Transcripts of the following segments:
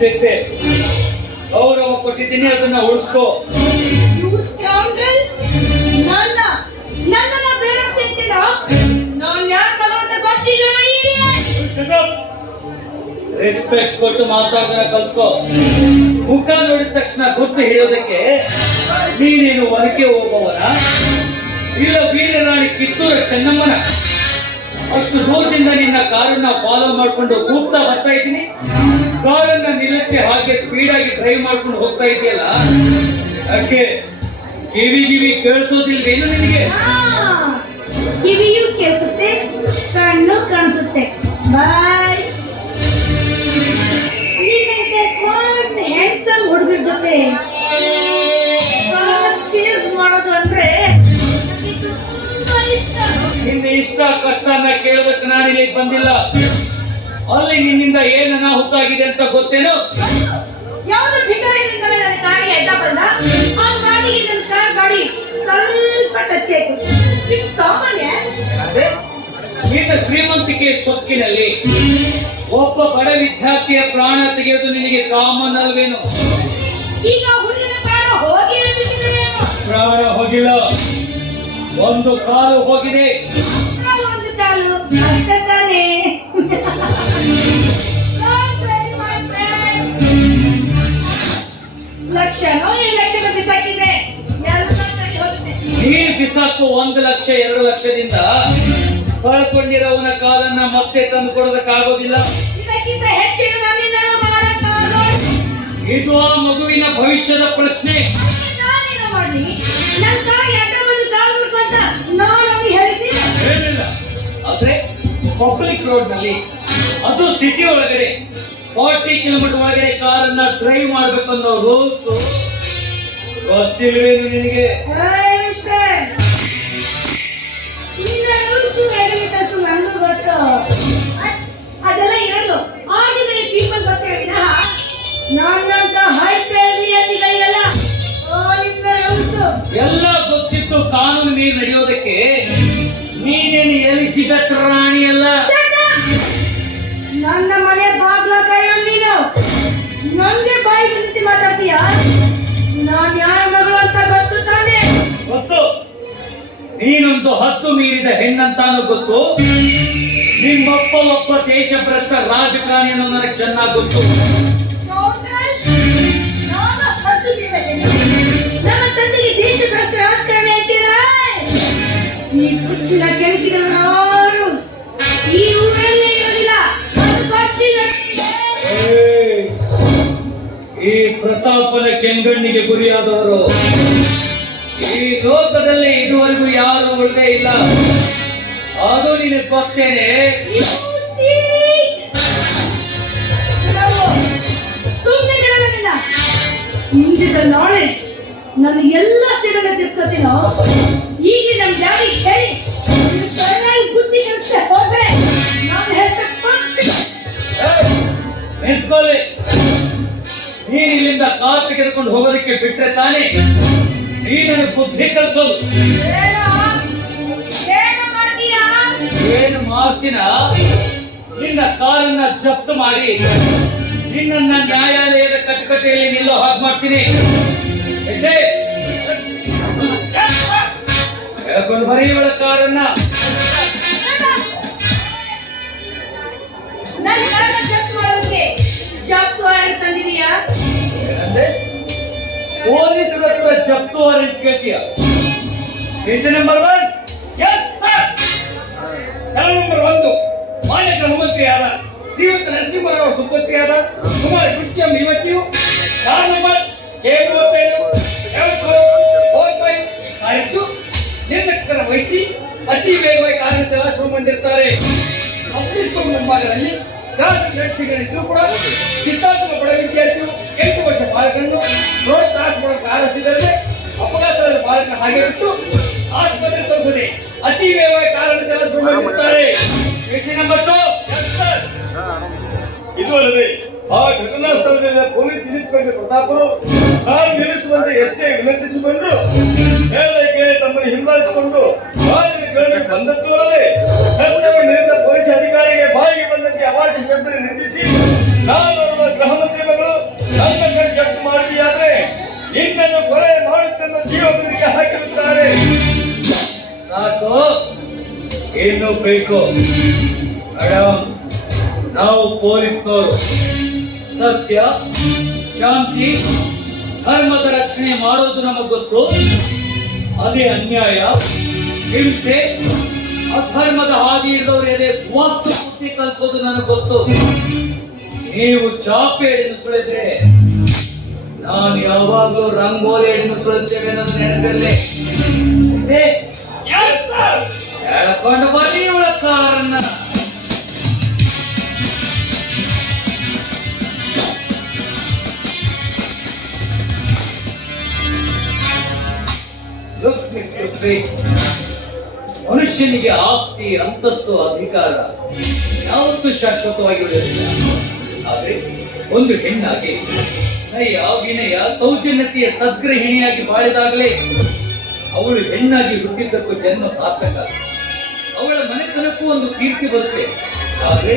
ಅಂತಿದ್ದೆ. ಗೌರವ ಕೊಟ್ಟಿದ್ದೀನಿ, ಅದನ್ನ ಉಳಿಸ್ಕೋ. ರೆಸ್ಪೆಕ್ಟ್ ಕೊಟ್ಟು ಮಾತಾಡೋದನ್ನ ಕಲ್ತ್ಕೋ. ಮುಖ ನೋಡಿದ ತಕ್ಷಣ ಗುರ್ತು ಹಿಡಿಯೋದಕ್ಕೆ ನೀನೇನು ಒನಕೆ ಹೋಗುವವನ, ಇಲ್ಲ ವೀರರಾಣಿ ಕಿತ್ತೂರ ಚೆನ್ನಮ್ಮನ? ಅಷ್ಟು ದೂರದಿಂದ ನಿನ್ನ ಕಾರನ್ನ ಫಾಲೋ ಮಾಡ್ಕೊಂಡು ಕೂಗ್ತಾ ಬರ್ತಾ ಇದ್ದೀನಿ. ಕಾರನ್ನ ನಿಲ್ಲಿಸಿ ಹಾಗೆ ಸ್ಪೀಡ್ ಆಗಿ ಡ್ರೈವ್ ಮಾಡ್ಕೊಂಡು ಹೋಗ್ತಾ ಇದೆಯಲ್ಲ, ಯಾಕೆ ಕಿವಿ ಕೇಳಿಸೋದಿಲ್ವೇನು ನಿನಗೆ? ಕಿವಿಯೂ ಕೇಳಿಸುತ್ತೆ, ಕಣ್ಣು ಕಾಣಿಸುತ್ತೆ. ಬಾಯ್. ಸ್ಮಾರ್ಟ್ ಹ್ಯಾಂಡ್ಸಮ್ ಹುಡುಗರ ಜೊತೆ ಚೇಸ್ ಮಾಡೋದು ಅಂದ್ರೆ ತುಂಬಾ ಇಷ್ಟ. ನಿನ್ನ ಇಷ್ಟ ಕಷ್ಟನ ಕೇಳೋದಕ್ಕೆ ನಾನು ಇಲ್ಲಿ ಬಂದಿಲ್ಲ. ಅಲ್ಲಿ ನಿನ್ನಿಂದ ಏನು ಅನಾಹುತ ಆಗಿದೆ ಅಂತ ಗೊತ್ತೇನು? ಯಾವ್ದು ಭಿಕಾರಿಯಿಂದಲೇ ನನ್ನ ಕಾರಿಗೆ ಅಡ್ಡ ಬಂದ. ಆ ಗಾಡಿಗೆ ನನ್ನ ಕಾರ್ ಗಾಡಿ ಸ್ವಲ್ಪ ಟಚ್ ಆಯ್ತು. It's common. ನಿನ್ನ ಶ್ರೀಮಂತಿಕೆ ಸೊಕ್ಕಿನಲ್ಲಿ ಒಬ್ಬ ಬಡ ವಿದ್ಯಾರ್ಥಿಯ ಪ್ರಾಣ ತೆಗೆಯೋದು ನಿನಗೆ ಕಾಮನ್ ಅಲ್ವೇನು? ಈಗ ಹುಡುಗನ ಪ್ರಾಣ ಹೋಗಿ ಪ್ರಾಣ ಹೋಗಿಲ್ಲ, ಒಂದು ಕಾಲು ಹೋಗಿದೆ. ಒಂದು ಕಾಲು ಅಷ್ಟೇ ತಾನೇ. ಲಕ್ಷನೋ 2 ಲಕ್ಷ ಬಿಸಾಕಿದೆ. ನೀರು ಬಿಸಾಕು 1 ಲಕ್ಷ 2 ಲಕ್ಷದಿಂದ ಕಳ್ಕೊಂಡಿರೋವನ ಕಾಲನ್ನ ಮತ್ತೆ ತಂದು ಕೊಡೋದಕ್ಕಾಗೋದಿಲ್ಲ. ಇದಕ್ಕಿಂತ ಹೆಚ್ಚಿನ ನನ್ನಿಂದ ಮಾಡಕ್ಕಾಗಲ್ಲ. ಇದು ಆ ಮಗುವಿನ ಭವಿಷ್ಯದ ಪ್ರಶ್ನೆ. ನಾನೇನು ಮಾಡಿ ನನ್ನ ಕಾರಿಗೆ ಅಡ್ಡ ಬಂದು ಕಾಲು ಮುಟ್ಕೊಂತ ನಾನು ಅವ್ರಿಗೆ ಹೇಳಿದ್ದೀನಿ. ಹೇಳಿಲ್ಲ, ಆದ್ರೆ ಪಬ್ಲಿಕ್ ರೋಡ್ ನಲ್ಲಿ, ಅದು ಸಿಟಿ ಒಳಗಡೆ 40 ಕಿಲೋಮೀಟರ್ ಒಳಗಡೆ ಕಾರನ್ನ ಡ್ರೈವ್ ಮಾಡ್ಬೇಕು ಅನ್ನೋ ರೂಲ್ಸ್ ಗೊತ್ತಿಲ್ವೇನು ನಿನಗೆ? ಅದೆಲ್ಲ ಇರಲು ಆರ್ಡಿನರಿ ಪೀಪಲ್ ಗೊತ್ತೇ ವಿನಃ ನನ್ನಂತ ಹೈ ಪೇರಿಯಲ್ಲಿಗಲ್ಲ. ಎಲ್ಲ ಗೊತ್ತಿತ್ತು ಕಾನೂನು ಮೀರಿ ನಡೆಯೋದಕ್ಕೆ ನೀನೇನು ಎಲಿಜಿಬೆತ್ ರಾಣಿ ಅಲ್ಲ. ನನ್ನ ಮನೆ ಬಾಗ್ಲ ಕಾಯೋಣ ನೀನು. ನನ್ಗೆ ಬಾಯಿ ಬಿಡ್ತಿ ಮಾತಾಡ್ತೀಯ? ನಾನ್ ಯಾರ ಮಗಳು ಅಂತ ಗೊತ್ತು ತಾನೆ? ಗೊತ್ತು, ನೀನೊಂದು 10 ಮೀರಿದ ಹೆಣ್ಣಂತಾನು ಗೊತ್ತು. ನಿಮ್ಮಪ್ಪ ಒಬ್ಬ ದೇಶಭ್ರಷ್ಟ ರಾಜಕಾರಣಿ ಅನ್ನೋ ನನಗೆ ಚೆನ್ನಾಗಿ ಗೊತ್ತು. ನಮ್ಮ ತಂದೆಗೆ ದೇಶಭ್ರಷ್ಟ ರಾಜಕಾರಣಿ ಅಂತೀರಾ? ಈ ಕುಚ್ಚಿನ ಕೆಳಗಿನವರು ಈ ಊರಲ್ಲೇ ಇರೋದಿಲ್ಲ. ಅದು ಗೊತ್ತಿಲ್ಲ. ಈ ಪ್ರತಾಪನ ಕೆಂಗಣ್ಣಿಗೆ ಗುರಿಯಾದವರು ಈ ಲೋಕದಲ್ಲಿ ಇದುವರೆಗೂ ಯಾರು ಉಳಿದೇ ಇಲ್ಲ. ಅದು ನಿನಗೆ ಗೊತ್ತೇನೆ. ಇಂದಿನ ನಾಳೆ ನಾನು ಎಲ್ಲ ಸಿಡನ್ನ ತಿರ್ಸ್ಕೊತೀನೋ. ಈಗ ನಮ್ಮ ಡ್ಯಾಡಿ ಹೇಳಿ ಬುದ್ಧಿ ಕಲಿಸ್ತೆ ಹೋದ್ರೆ ನಾನು ನಿಂತ್ಕೊಳ್ಳಿ. ನೀನ್ ಇಲ್ಲಿಂದ ಕಾರ್ ತೆಗೆದುಕೊಂಡು ಹೋಗೋದಕ್ಕೆ ಬಿಟ್ರೆ ತಾನೇ ನೀನು ಬುದ್ಧಿ ಕಲಿಸೋದು. ಏನು ಮಾಡ್ತೀನ? ನಿನ್ನ ಕಾರನ್ನ ಜಪ್ತು ಮಾಡಿ ನಿನ್ನನ್ನ ನ್ಯಾಯಾಲಯದ ಕಟಕಟೆಯಲ್ಲಿ ನಿಲ್ಲೋ ಹಾಗೆ ಮಾಡ್ತೀನಿ. ಹೇಳ್ಕೊಂಡು ಬರೀ ಇವಳ ಕಾರನ್ನ. ಪೊಲೀಸರ ಹತ್ರ ಜಪ್ತು ವಾರೆಂಟ್ ಕೇಳ್ತೀಯ? ಕೇಸ್ ನಂಬರ್ 1 ನಂಬರ್ 1 ಮಾನ್ಯ ಗೃಹಮಂತ್ರಿಯಾದ ಶ್ರೀಯುತ ನರಸಿಂಹರಾವ್ ಸುಪುತ್ರಿಯಾದ ಕುಮಾರಿ ಕೃತ್ಯಂ ಯುವತಿಯು ಕಾರ್ ನಂಬರ್ ನಿರ್ಲಕ್ಷ್ಯ ವಹಿಸಿ ಅತಿ ವೇಗವಾಗಿ ಕಾರನ್ನು ಚಲಾಯಿಸಿಕೊಂಡು ಬಂದಿರ್ತಾರೆ. ಮುಂಭಾಗದಲ್ಲಿ ನಡೆಸಿಗಳಿದ್ರು ಕೂಡ ಸಿದ್ಧಾಂತದ ಬಡ ವಿದ್ಯಾರ್ಥಿಯು 8 ವರ್ಷ ಬಾಲಕನ್ನು ರೋಡ್ ಕ್ರಾಸ್ ಮಾಡಲು ಆರಂಭಿಸಿದರೆ ಅಪಘಾತದ ಬಾಲಕನ ಹಾಗೆ ಬಿಟ್ಟು ಆಸ್ಪತ್ರೆ ತೋರಿಸದೆ ಅತಿ ವೇಗವಾಗಿ ಕಾರನ್ನು ಚಲಾಯಿಸಿಕೊಂಡು ಬಂದಿರ್ತಾರೆ. ನಂಬರ್ 2 ಇದು ಅಲ್ಲದೆ ಆ ಘಟನಾ ಸ್ಥಳದಿಂದ ಪೊಲೀಸ್ ಇನ್ಸ್ಪೆಕ್ಟರ್ ಪ್ರತಾಪರು ಕಾರು ನಿಲ್ಲಿಸುವಂತೆ ಎಷ್ಟೇ ವಿನಂತಿಸಿಕೊಂಡ್ರು ಹೇಳಕ್ಕೆ ತಮ್ಮನ್ನು ಹಿಂಬಾಲಿಸಿಕೊಂಡು ಕಾರಿನ ಕೆಳಗೆ ಬಂದದ್ದು ಅಲ್ಲದೆ ಕರ್ತವ್ಯ ನಿರತ ಪೊಲೀಸ್ ಅಧಿಕಾರಿಗೆ ಬಾಯಿಗೆ ಬಂದಂತೆ ಅವಾಚ್ಯ ಶಬ್ದ ನಿಂದಿಸಿ ನಾನು ಗೃಹ ಮಂತ್ರಿ ಮಗಳು ಹಾಕಿರುತ್ತಾರೆ. ಸಾಕು, ಏನು ಬೇಕು? ಮೇಡಮ್, ನಾವು ಪೊಲೀಸ್ನವರು ಸತ್ಯ, ಶಾಂತಿ, ಧರ್ಮದ ರಕ್ಷಣೆ ಮಾಡೋದು ನಮಗೆ ಗೊತ್ತು. ಅದೇ ಅನ್ಯಾಯ, ಹಿಂಸೆ, ಅಧರ್ಮದ ಹಾದಿ ಹಿಡಿದವರು ಎದೆ ವಾಕ್ಯ ಬುದ್ಧಿ ಕಲಿಸೋದು ನನಗೆ ಗೊತ್ತು. ನೀವು ಚಾಪೇಡಿನ ಸುಳಿದ್ರೆ ನಾನು ಯಾವಾಗಲೂ ರಂಗೋಲಿ ಎಡಿನ ಸುಳಿತೇವೆ ನನ್ನ ನೆನಪಲ್ಲಿ. ಹೇಳ್ಕೊಂಡು ಬನ್ನಿ ಇವಳ ಕಾರನ್ನ. ಮನುಷ್ಯನಿಗೆ ಆಸ್ತಿ, ಅಂತಸ್ತು, ಅಧಿಕಾರ ಯಾವತ್ತೂ ಶಾಶ್ವತವಾಗಿ ಉಳಿಯೋದಿಲ್ಲ. ಆದ್ರೆ ಒಂದು ಹೆಣ್ಣಾಗಿ ನಯ, ವಿನಯ, ಸೌಜನ್ಯತೆಯ ಸದ್ಗ್ರಹಿಣಿಯಾಗಿ ಬಾಳಿದಾಗಲೇ ಅವಳು ಹೆಣ್ಣಾಗಿ ಹುಟ್ಟಿದ್ದಕ್ಕೂ ಜನ್ಮ ಸಾರ್ಥಕ. ಅವಳ ಮನೆತನಕ್ಕೂ ಒಂದು ಕೀರ್ತಿ ಬರುತ್ತೆ. ಆದ್ರೆ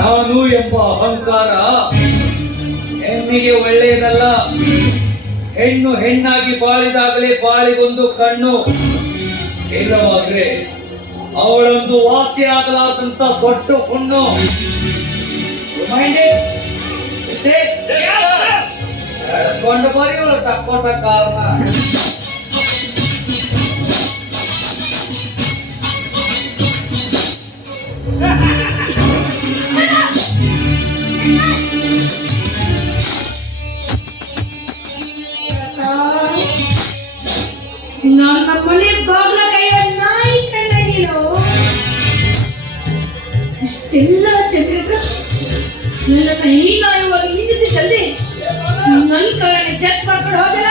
ನಾನು ಎಂಬ ಅಹಂಕಾರ ಹೆಣ್ಣಿಗೆ ಒಳ್ಳೆಯದಲ್ಲ. ಹೆಣ್ಣು ಹೆಣ್ಣಾಗಿ ಬಾಳಿದಾಗಲೇ ಬಾಳಿಗೊಂದು ಕಣ್ಣು, ಇಲ್ಲವಾದ್ರೆ ಅವಳೊಂದು ವಾಸಿ ಆಗಲಾದಂತ ದೊಡ್ಡ ಹುಣ್ಣು. ಕೊಂಡು ಬರೀ ಅವಳು ಟಕ್ಕೋಟ ಕಾರಣ. ನನ್ನ ಮನೆ ಬಾಗ್ಲ ಕೈಯ ನಾಯಿ ಕಂಡ ನೀನು ಇಷ್ಟೆಲ್ಲ ಚಂದ್ರಕ ನನ್ನ ಈ ನಾಯಿ ಒಳಗೆ ನಿಂದಿಸಿದ್ದಲ್ಲಿ ನನ್ನ ಕೈಯಲ್ಲಿ ಚೆಕ್ ಮಾಡ್ಕೊಂಡು ಹೋಗಲ್ಲ.